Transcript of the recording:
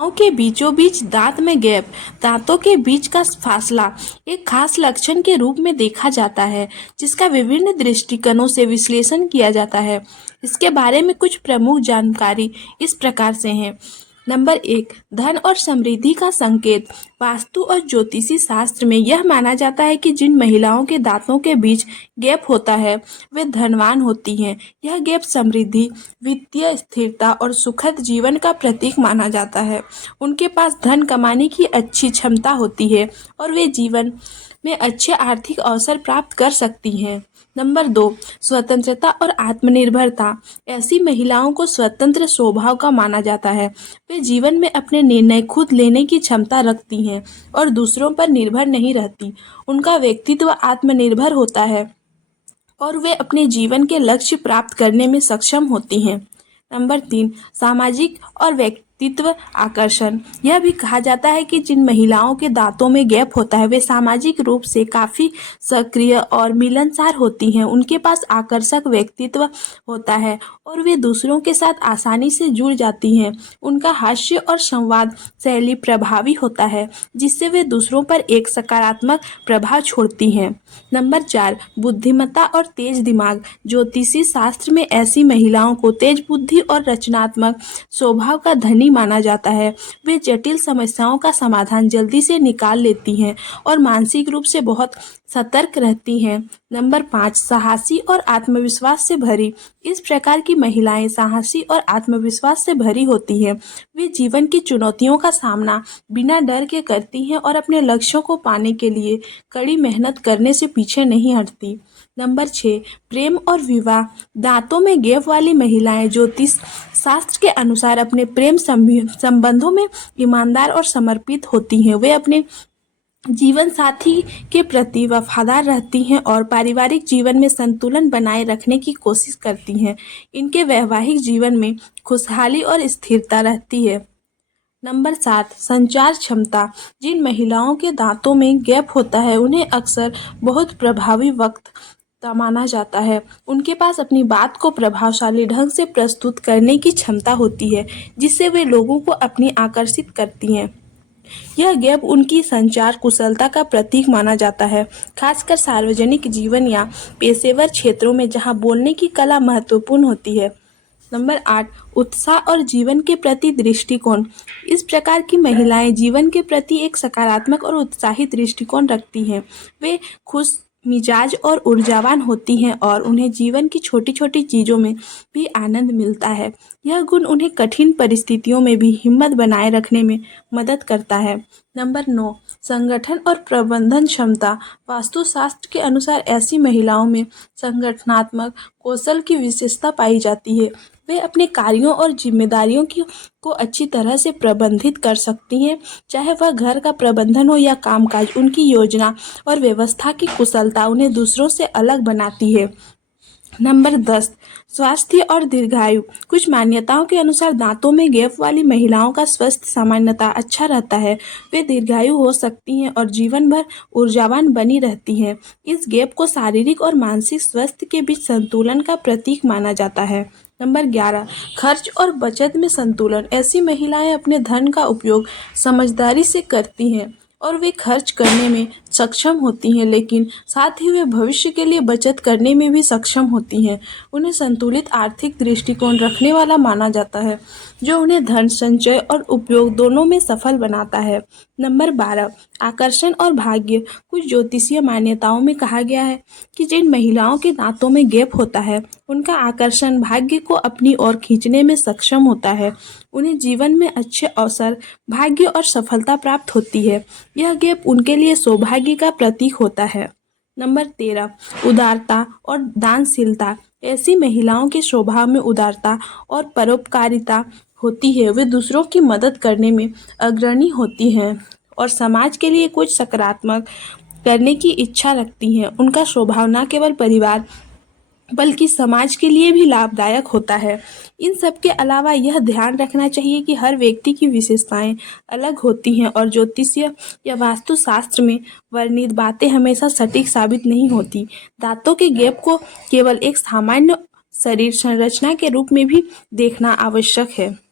दांतों के बीचों बीच दांत में गैप, दांतों के बीच का फासला एक खास लक्षण के रूप में देखा जाता है, जिसका विभिन्न दृष्टिकोणों से विश्लेषण किया जाता है। इसके बारे में कुछ प्रमुख जानकारी इस प्रकार से हैं। नंबर 1, धन और समृद्धि का संकेत। वास्तु और ज्योतिषी शास्त्र में यह माना जाता है कि जिन महिलाओं के दांतों के बीच गैप होता है वे धनवान होती हैं। यह गैप समृद्धि, वित्तीय स्थिरता और सुखद जीवन का प्रतीक माना जाता है। उनके पास धन कमाने की अच्छी क्षमता होती है और वे जीवन में अच्छे आर्थिक अवसर प्राप्त कर सकती हैं। नंबर 2, स्वतंत्रता और आत्मनिर्भरता। ऐसी महिलाओं को स्वतंत्र स्वभाव का माना जाता है। वे जीवन में अपने निर्णय खुद लेने की क्षमता रखती हैं और दूसरों पर निर्भर नहीं रहती। उनका व्यक्तित्व आत्मनिर्भर होता है और वे अपने जीवन के लक्ष्य प्राप्त करने में सक्षम होती हैं। नंबर 3, सामाजिक और व्यक्तित्व आकर्षण। यह भी कहा जाता है कि जिन महिलाओं के दांतों में गैप होता है वे सामाजिक रूप से काफ़ी सक्रिय और मिलनसार होती हैं। उनके पास आकर्षक व्यक्तित्व होता है और वे दूसरों के साथ आसानी से जुड़ जाती हैं। उनका हास्य और संवाद शैली प्रभावी होता है, जिससे वे दूसरों पर एक सकारात्मक प्रभाव छोड़ती हैं। नंबर 4, बुद्धिमत्ता और तेज दिमाग। ज्योतिषी शास्त्र में ऐसी महिलाओं को तेज बुद्धि और रचनात्मक स्वभाव का धनी माना जाता है। वे जटिल समस्याओं का समाधान जल्दी से निकाल लेती हैं और मानसिक रूप से बहुत सतर्क रहती हैं। नंबर 5, साहसी और आत्मविश्वास से भरी। इस प्रकार की महिलाएं साहसी और आत्मविश्वास से भरी होती हैं। वे जीवन की चुनौतियों का सामना बिना डर के करती हैं और अपने लक्ष्यों को पाने के लिए कड़ी मेहनत करने से पीछे नहीं हटती। नंबर 6, प्रेम और विवाह। दांतों में गैप वाली महिलाएं ज्योतिष शास्त्र के अनुसार अपने प्रेम संबंधों में ईमानदार और समर्पित होती हैं। वे अपने जीवन साथी के प्रति वफादार रहती हैं और पारिवारिक जीवन में संतुलन बनाए रखने की कोशिश करती हैं। इनके वैवाहिक जीवन में खुशहाली और स्थिरता रहती है। नंबर 7, संचार क्षमता। जिन महिलाओं के दांतों में गैप होता है उन्हें अक्सर बहुत प्रभावी वक्ता माना जाता है। उनके पास अपनी बात को प्रभावशाली ढंग से प्रस्तुत करने की क्षमता होती है, जिससे वे लोगों को अपनी आकर्षित करती हैं। यह गैप उनकी संचार कुशलता का प्रतीक माना जाता है, खासकर सार्वजनिक जीवन या पेशेवर क्षेत्रों में जहां बोलने की कला महत्वपूर्ण होती है। नंबर 8, उत्साह और जीवन के प्रति दृष्टिकोण। इस प्रकार की महिलाएं जीवन के प्रति एक सकारात्मक और उत्साहित दृष्टिकोण रखती हैं। वे खुश मिजाज और ऊर्जावान होती हैं और उन्हें जीवन की छोटी छोटी चीज़ों में भी आनंद मिलता है। यह गुण उन्हें कठिन परिस्थितियों में भी हिम्मत बनाए रखने में मदद करता है। नंबर 9, संगठन और प्रबंधन क्षमता। वास्तुशास्त्र के अनुसार ऐसी महिलाओं में संगठनात्मक कौशल की विशेषता पाई जाती है। वे अपने कार्यों और जिम्मेदारियों को अच्छी तरह से प्रबंधित कर सकती हैं, चाहे वह घर का प्रबंधन हो या कामकाज। उनकी योजना और व्यवस्था की कुशलता उन्हें दूसरों से अलग बनाती है। नंबर 10, स्वास्थ्य और दीर्घायु। कुछ मान्यताओं के अनुसार दांतों में गैप वाली महिलाओं का स्वास्थ्य सामान्यतः अच्छा रहता है। वे दीर्घायु हो सकती हैं और जीवन भर ऊर्जावान बनी रहती हैं। इस गैप को शारीरिक और मानसिक स्वास्थ्य के बीच संतुलन का प्रतीक माना जाता है। नंबर 11, खर्च और बचत में संतुलन। ऐसी महिलाएं अपने धन का उपयोग समझदारी से करती हैं और वे खर्च करने में सक्षम होती हैं, लेकिन साथ ही वे भविष्य के लिए बचत करने में भी सक्षम होती हैं। उन्हें संतुलित आर्थिक दृष्टिकोण रखने वाला माना जाता है, जो उन्हें धन संचय और उपयोग दोनों में सफल बनाता है। नंबर 12, आकर्षण और भाग्य। कुछ ज्योतिषीय मान्यताओं में कहा गया है कि जिन महिलाओं के दांतों में गैप होता है उनका आकर्षण भाग्य को अपनी ओर खींचने में सक्षम होता है। उन्हें जीवन में अच्छे अवसर, भाग्य और सफलता प्राप्त होती है। यह गैप उनके लिए सौभाग्य का प्रतीक होता है। नंबर 13, उदारता और दानशीलता। ऐसी महिलाओं के स्वभाव में उदारता और परोपकारिता होती है। वे दूसरों की मदद करने में अग्रणी होती हैं और समाज के लिए कुछ सकारात्मक करने की इच्छा रखती हैं। उनका स्वभाव न केवल परिवार बल्कि समाज के लिए भी लाभदायक होता है। इन सब के अलावा यह ध्यान रखना चाहिए कि हर व्यक्ति की विशेषताएं अलग होती हैं और ज्योतिषीय या वास्तुशास्त्र में वर्णित बातें हमेशा सटीक साबित नहीं होती। दांतों के गैप को केवल एक सामान्य शरीर संरचना के रूप में भी देखना आवश्यक है।